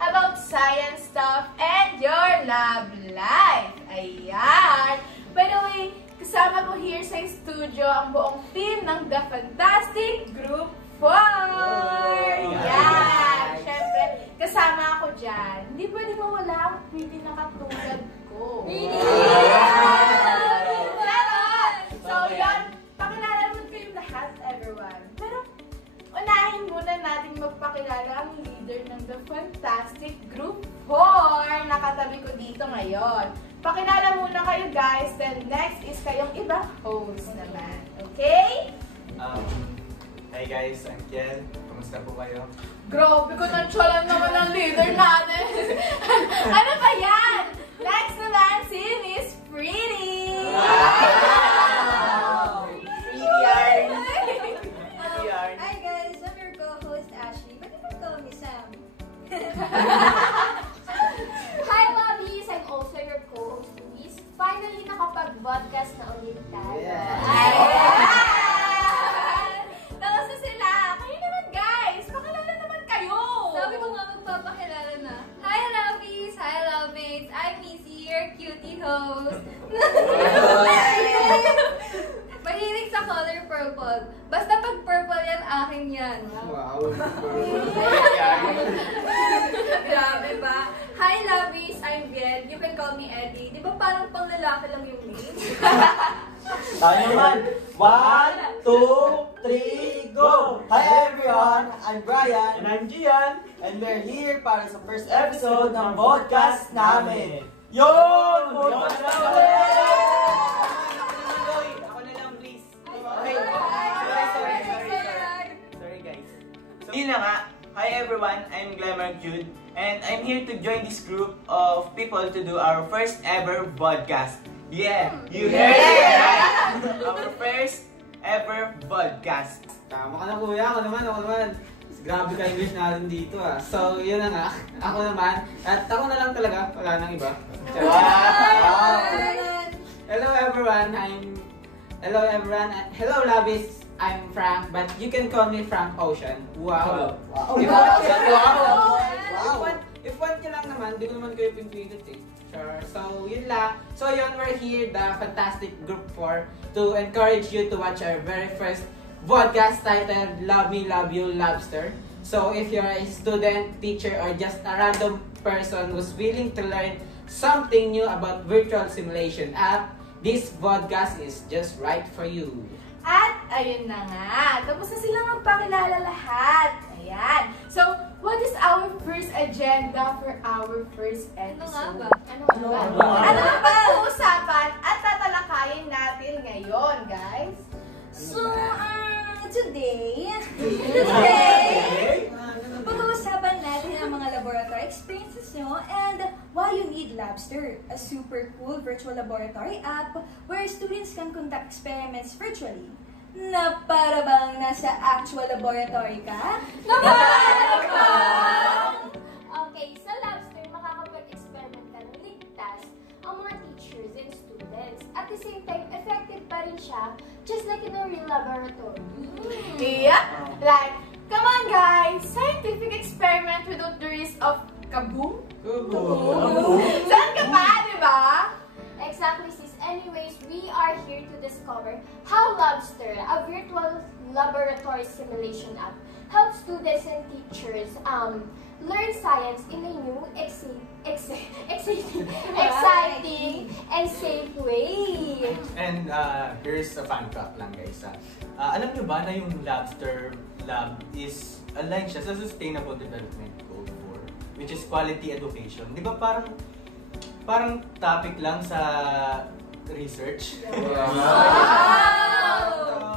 about science stuff and your love life. Ayan! By the way, kasama ko here sa studio ang buong team ng The Fantastic Group 4! Yan! Siyempre, kasama ako dyan. Hindi pwede mawala ang pretty na katulad ko. So, yun. Pakilala mo kayong lahat, everyone. Pero, unahin muna natin magpakilala ang leader ng The Fantastic Group 4. Nakatabi ko dito ngayon. Pakilala muna kayo, guys. Then, next is kayong ibang host naman. Okay? Hi guys, I'm Kiel. Kamusta po kayo? Grabe ko nantsalan naman ang leader natin. Ano ba yan? Next naman, si Miss Pretty. Wow! Hi guys, I'm your co-host Ashley, but you can call me Sam. Hi Lobbies! I'm also your co-host Luis. Finally, nakapag-podcast na ulit tayo. Nakasa sila. Kayo naman, guys. Pakilala naman kayo. Sabi ko nga magpapakilala na. Hi Lobbies! Hi Lovemates! I'm Missy, your cutie host. Mahilig sa color purple. Basta pag purple yan, akin yan. Wow! Grabe ba? Hi Lovies, I'm Biel. You can call me Eddie. Di ba parang pang lalaki lang yung name? Tayo naman. 1, 2, 3, go! Hi everyone! I'm Brian. And I'm Gian. And we're here para sa first episode ng podcast namin. Yun! Podcast namin! Ako na lang please. Okay. Sorry guys. So, yun na nga. Hi everyone, I'm Glamour Jude. And I'm here to join this group of people to do our first ever podcast. Yeah! You heard it right! Our first ever podcast. Tama ka na kuya, ako naman. Grabe ka English natin dito ah. So, yun na nga. Ako naman. At ako na lang talaga. Wala nang iba. Wow! Hello everyone. Hello Labis. I'm Frank, but you can call me Frank Ocean. Wow! If want nyo lang naman, di ko naman kayo pinpilit eh. Sure. So, yun lang. So, yun, we're here, the Fantastic Group 4, to encourage you to watch our very first podcast titled Love Me, Love You, Lobster. So, if you're a student, teacher, or just a random person who's willing to learn something new about virtual simulation app, this podcast is just right for you. At ayun na nga. Tapos na silang magpakilala lahat. Ayan. So, what is our first agenda for our first episode? Ano Ano ang pag-uusapan at tatalakayin natin ngayon, guys? So, today, pag-uusapan natin ang mga laboratory experiences nyo and why you need Lobster, a super cool virtual laboratory app where students can conduct experiments virtually. Na para bang nasa actual laboratory ka? Na para bang? Okay, sa Lobster, makakapag-experiment ka ng ligtas ang mga teachers and students. At the same time, effective pa rin siya, just like in a real laboratory. Yeah. Like, come on guys! Scientific experiment without the risk of kaboom? Saan ka pa, di ba? Exactly, sis. Anyways, we are here to discover how Lobster, a virtual laboratory simulation app, helps students and teachers learn science in a new, exciting, and safe way. And here's a fun fact lang guys. Alam nyo ba na yung Lobster Lab is aligned siya sa Sustainable Development Goal 4, which is quality education. Di ba parang topic lang sa research? Wow!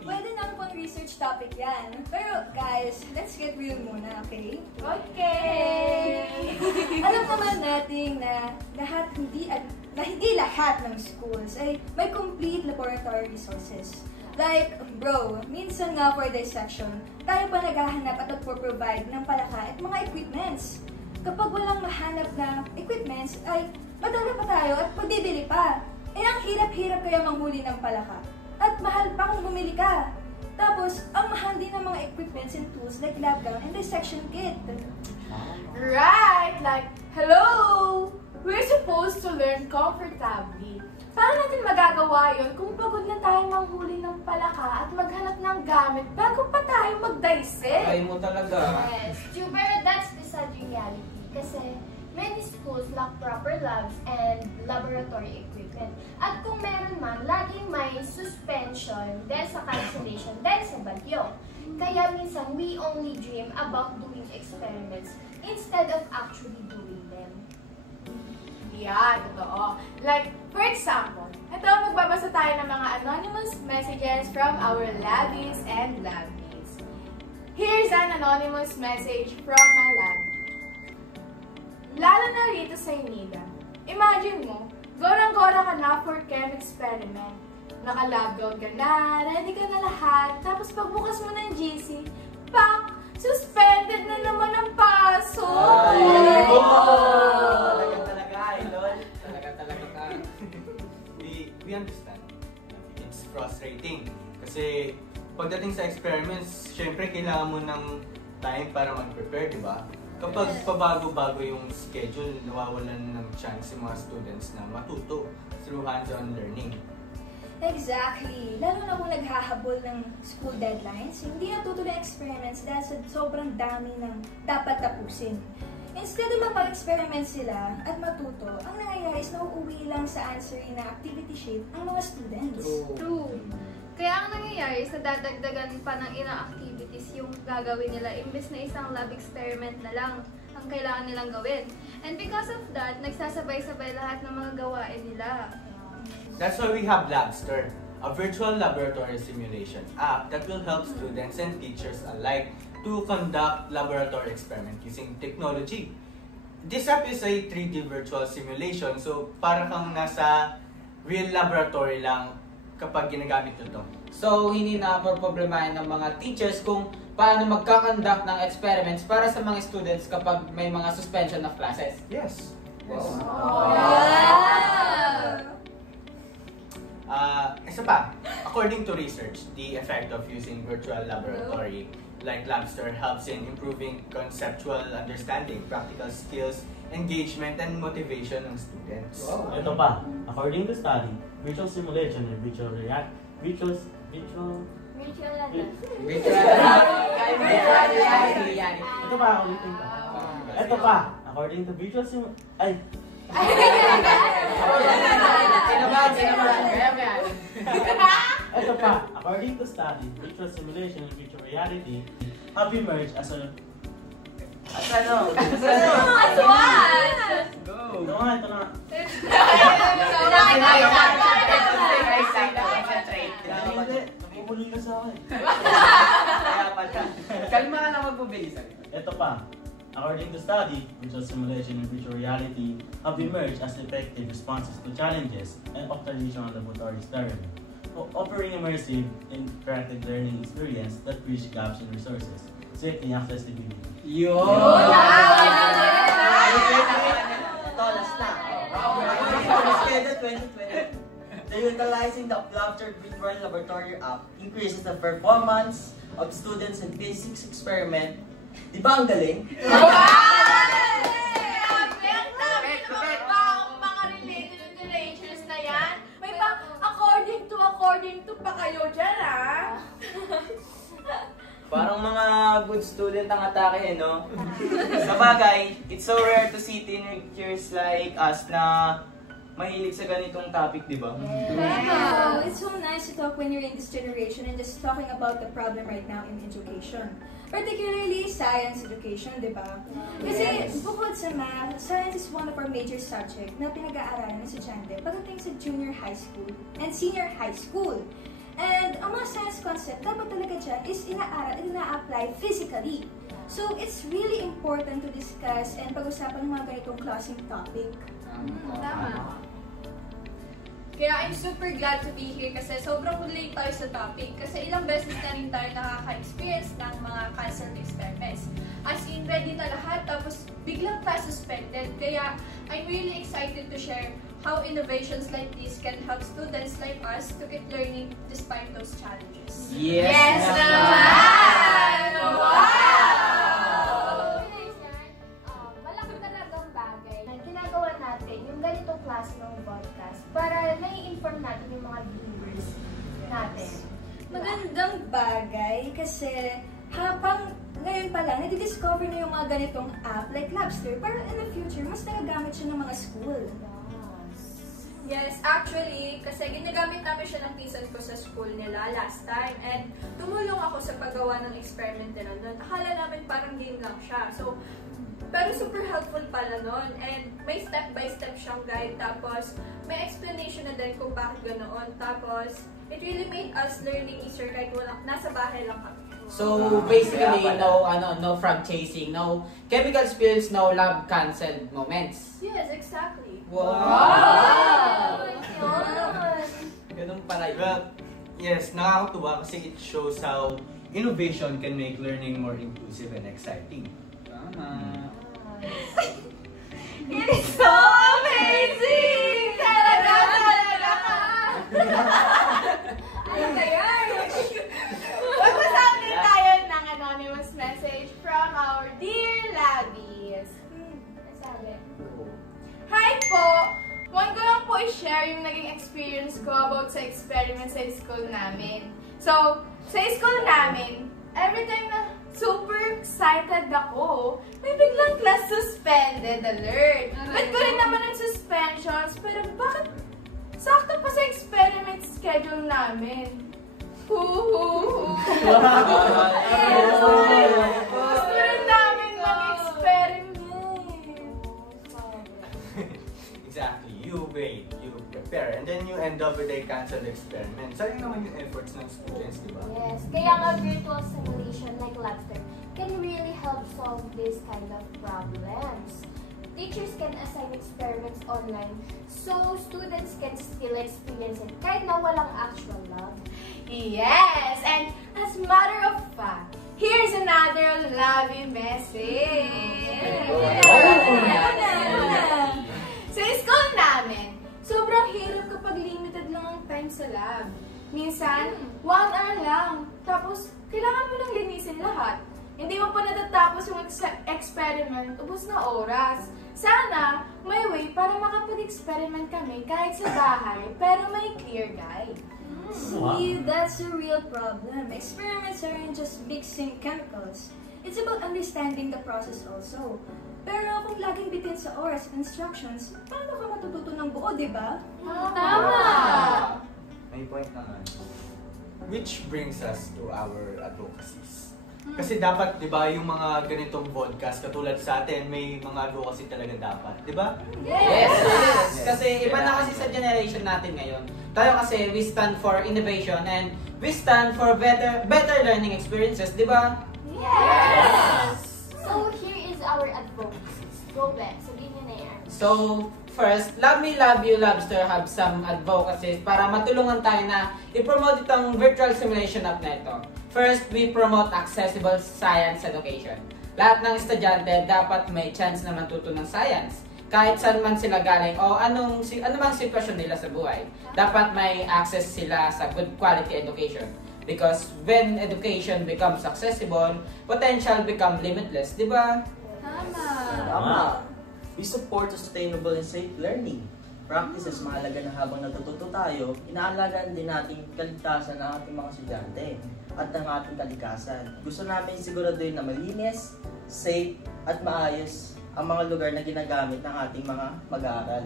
Pwede naman pang research topic yan. Pero guys, let's get real muna, okay? Okay! Alam naman natin na hindi lahat ng schools ay may complete laboratory resources. Like, bro, minsan nga for dissection, tayo pa naghahanap at nagpo-provide ng palaka at mga equipments. Kapag walang mahanap na equipments, ay madala pa tayo at magbibili pa. Eh, ang hirap-hirap kaya manghuli ng palaka. At mahal pa kung bumili ka. Tapos, ang mahal din ng mga equipments and tools like lab gown and dissection kit. Right? Like, hello! We're supposed to learn comfortably. Paano natin magagawa yun kung pagod na tayo manghuli ng palaka at maghanap ng gamit bago pa tayo mag-dissect? Ay mo talaga. Yes, true, pero that's the sad reality. Kasi many schools lack proper labs and laboratory equipment. At kung meron man, laging may suspension dahil sa cancellation, dahil sa bagyo. Kaya minsan, we only dream about doing experiments instead of actually doing them. Yeah, totoo. Like, for example, ito, magbabasa tayo ng mga anonymous messages from our labbies and labbies. Here's an anonymous message from a labby. Lalo na rito sa Inida. Imagine mo, gorang-gora ka na for chem experiment. Naka-lab gown ka na, ready ka na lahat, tapos pagbukas mo ng GC, pak! Suspended na naman ang paso! Talaga, idol. Talaga ka. We understand. It's frustrating. Kasi pagdating sa experiments, syempre kailangan mo ng time para mag-prepare, di ba? Kapag pabago-bago yung schedule, nawawalan ng chance yung mga students na matuto through hands-on learning. Exactly. Lalo na kung naghahabol ng school deadlines, hindi natutuloy experiments dahil sa sobrang dami ng dapat tapusin. Instead of mag-experiment sila at matuto, ang nangyayari is nauuwi lang sa answering na activity sheet ang mga students. True. Kaya ang nangyayari sa dadagdagan pa ng ilang activities yung gagawin nila imbes na isang lab experiment na lang ang kailangan nilang gawin. And because of that, nagsasabay-sabay lahat ng mga gawain nila. That's why we have Labster, a virtual laboratory simulation app that will help students and teachers alike to conduct laboratory experiment using technology. This app is a 3D virtual simulation, so para kang nasa real laboratory lang kapag ginagamit ito. So, hindi na problemahin ng mga teachers kung paano magkakonduct ng experiments para sa mga students kapag may mga suspension of classes. Yes. Isa pa, according to research, the effect of using virtual laboratory like Labster helps in improving conceptual understanding, practical skills, engagement, and motivation ng students. Wow. Ito pa, according to study, virtual simulation and virtual reality, Virtual Ito pa, ulitin ko. Ito pa, according to virtual Ito pa, according to study, virtual simulation and virtual reality have emerged as a... Ano? As what? Go! Ito nga, ito na. Hindi, napupuli ka sa akin. Kaya pala. Kalma ka lang magpubilisan. Ito pa, according to study, virtual simulation and virtual reality have emerged as effective responses to challenges and of traditional laboratory experiment, offering immersive, interactive learning experience that bridge gaps in resources, safety and accessibility. Yo! Ito, last na. Schedule 2020. The utilizing the Labster Virtual Laboratory app increases the performance of students in physics experiment. Di ba ang galing? According to pa kayo dyan, ha? Parang mga good student ang atake, no? Sabagay, it's so rare to see teenagers like us na mahilig sa ganitong topic, di ba? Wow, it's so nice to talk when you're in this generation and just talking about the problem right now in education. Particularly science education, di ba? Kasi bukod sa math, science is one of our major subject na pinag-aaralan ng estudyante pagdating sa junior high school and senior high school. And ang mga science concept, dapat talaga dyan is inaaral at ina-apply physically. So it's really important to discuss and pag-usapan ng mga ganitong klaseng topic. Tama. Kaya I'm super glad to be here kasi sobrang relate tayo sa topic kasi ilang beses na rin tayo nakaka-experience ng mga cancer experiments. As in, ready na lahat tapos biglang tayo suspended. Kaya I'm really excited to share how innovations like this can help students like us to keep learning despite those challenges. Yes! naman! Wow! Magandang bagay kasi habang ngayon pa lang, nadi-discover na yung mga ganitong app like Labster, pero in the future, mas nagagamit siya ng mga school. Yes, actually, kasi ginagamit namin siya ng pinsan ko sa school nila last time. And tumulong ako sa paggawa ng experiment nila doon. Akala namin parang game lang siya. So, pero super helpful pala nun. And may step-by-step siyang guide. Tapos, may explanation na din kung bakit ganoon. Tapos, it really made us learning easier kahit nasa bahay lang kami. So basically, no frog chasing, no chemical spills, no lab cancelled moments. Yes, exactly. Wow! Ganun pala. Well, yes, nakakatuwa kasi it shows how innovation can make learning more inclusive and exciting. Tama. It is so amazing! Talaga ka! Ano ba yan? Magpasabi din tayo ng anonymous message from our dear Labbies. Sabi. Hi po! Want ko lang po i-share yung naging experience ko about sa experiment sa school namin. So, sa school namin, every time na super excited ako, may biglang class suspended alert. Ba't ko rin naman ang suspensions, pero bakit sakto pa sa experiment schedule namin? Gusto rin namin mag-experiment. Exactly. You wait, you prepare, and then you end up with a cancelled experiment. Sayang naman yung efforts ng students, di ba? Yes, kaya nga virtual simulation like Labster can really help solve this kind of problems. Teachers can assign experiments online so students can still experience it kahit na walang actual lab. Yes, and as a matter of fact, here's another lovely message. Sa school namin, sobrang hirap kapag limited lang ang time sa lab. Minsan, 1 hour lang. Tapos, kailangan mo nang linisin lahat. Hindi mo pa natatapos yung experiment, ubos na oras. Sana, may way para makapag-experiment kami kahit sa bahay, pero may clear guide. See, that's a real problem. Experiments aren't just mixing chemicals. It's about understanding the process also. Pero kung laging bitin sa oras at instructions, paano ka matututo ng buo, di ba? Tama! May point naman. Which brings us to our advocacies. Kasi dapat, di ba, yung mga ganitong podcast, katulad sa atin, may mga advocacy talaga dapat, di ba? Yes! Kasi iba na kasi sa generation natin ngayon. Tayo kasi, we stand for innovation and we stand for better learning experiences, di ba? Yes! So here is our advocacies. Go back. Sabihin niyo na yan. So, first, Love Me, Love You, Labster have some advocacies para matulungan tayo na i-promote itong virtual simulation app na ito. First, we promote accessible science education. Lahat ng estudyante dapat may chance na matuto ng science. Kahit saan man sila galing o ano mang sitwasyon nila sa buhay. Dapat may access sila sa good quality education. Because when education becomes accessible, potential become limitless, di ba? Tama. We support sustainable and safe learning. Practices mahalaga na habang natututo tayo, inaalagaan din natin kaligtasan ng ating mga estudyante at ng ating kalikasan. Gusto namin siguraduhin na malinis, safe, at maayos ang mga lugar na ginagamit ng ating mga mag-aaral.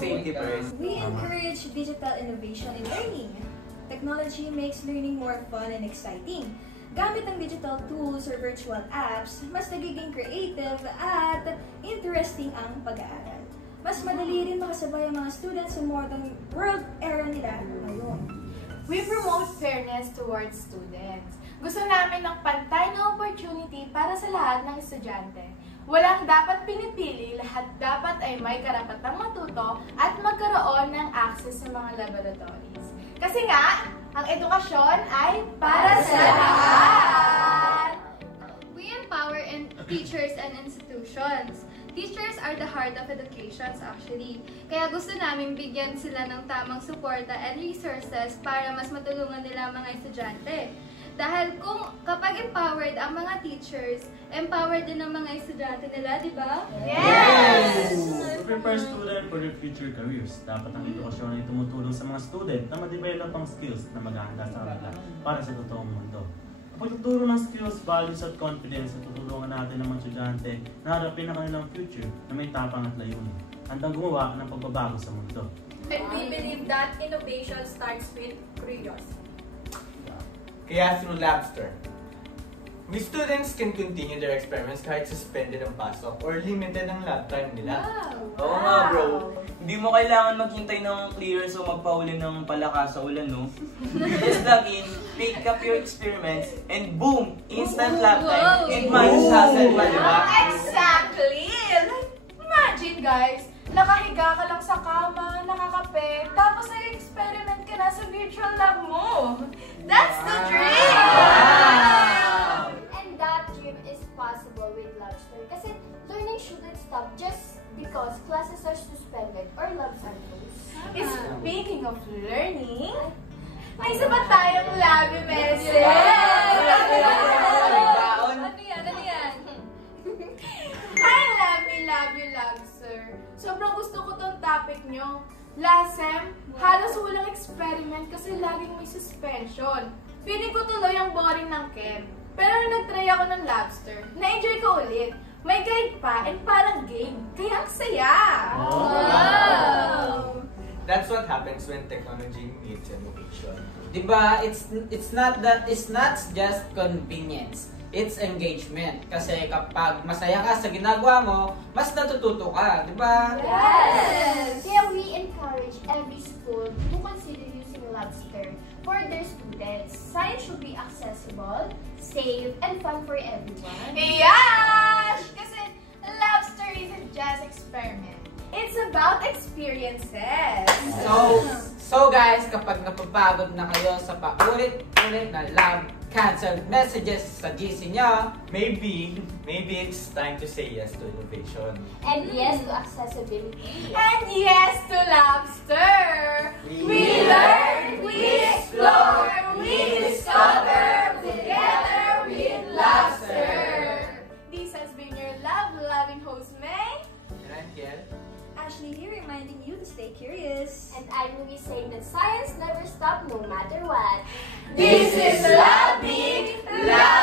Safety first. We encourage digital innovation in learning. Technology makes learning more fun and exciting. Gamit ang digital tools or virtual apps, mas nagiging creative at interesting ang pag-aaral. Mas madali rin makasabay ang mga students sa modern world era nila ngayon. We promote fairness towards students. Gusto namin ng pantay na opportunity para sa lahat ng estudyante. Walang dapat pinipili, lahat dapat ay may karapatang matuto at magkaroon ng access sa mga laboratories. Kasi nga, ang edukasyon ay para sa lahat! We empower teachers and institutions. Teachers are the heart of education actually. Kaya gusto namin bigyan sila ng tamang suporta and resources para mas matulungan nila ang mga estudyante. Dahil kapag empowered ang mga teachers, empowered din ang mga estudyante nila, di ba? Yes! To prepare students for their future careers, dapat ang edukasyon ay tumutulong sa mga student na ma-develop ang skills na maghahanda sa kanila para sa totoong mundo. Ang pagtuturo ng skills, values at confidence ay tutulungan natin ang mga estudyante na harapin ang kanilang future na may tapang at layunin, handang gumawa ng pagbabago sa mundo. And we believe that innovation starts with curiosity. Kaya through Labster, we students can continue their experiments kahit suspended ang pasok or limited ang lab time nila. Oo nga bro, hindi mo kailangan maghintay ng clearance o magpauli ng palaka sa ulan, no? Just log in, pick up your experiments, and boom! Instant lab time. And minus hassle pa, di ba? Exactly! Like, imagine guys, nakahiga ka lang sa kama, nakakape, tapos nag-experiment ka na sa virtual lab mo. That's the dream! Wow! And that dream is possible with Labster kasi learning shouldn't stop just because classes are suspended or labs are closed. Speaking of learning, may isa pa tayong lobby message! Ano yan? Hi, love you, sir. Sobrang gusto ko tong topic nyo. Last sem, halos walang experiment kasi laging may suspension. Feeling ko tuloy ang boring ng chem. Pero nung nag-try ako ng Labster, na-enjoy ko ulit. May guide pa and parang game. Kaya ang saya! Wow! That's what happens when technology meets innovation. Diba, it's not just convenience. It's engagement. Kasi kapag masaya ka sa ginagawa mo, mas natututo ka, diba? Yes! Kaya we encourage every school to consider using Labster for their students. Science should be accessible, safe, and fun for everyone. Yash! Kasi Labster isn't just experiment. It's about experiences. So guys, kapag napapagod na kayo sa paulit-ulit na lab canceled messages sa GC niya, Maybe it's time to say yes to innovation. And yes to accessibility. And yes to Labster! We learn, we explore, we discover together with Labster! This has been your love-loving host, May. And I'm Kiel. Ashley here reminding you to stay curious. And I'm Louie saying that science never stops no matter what. This is Love Me, Love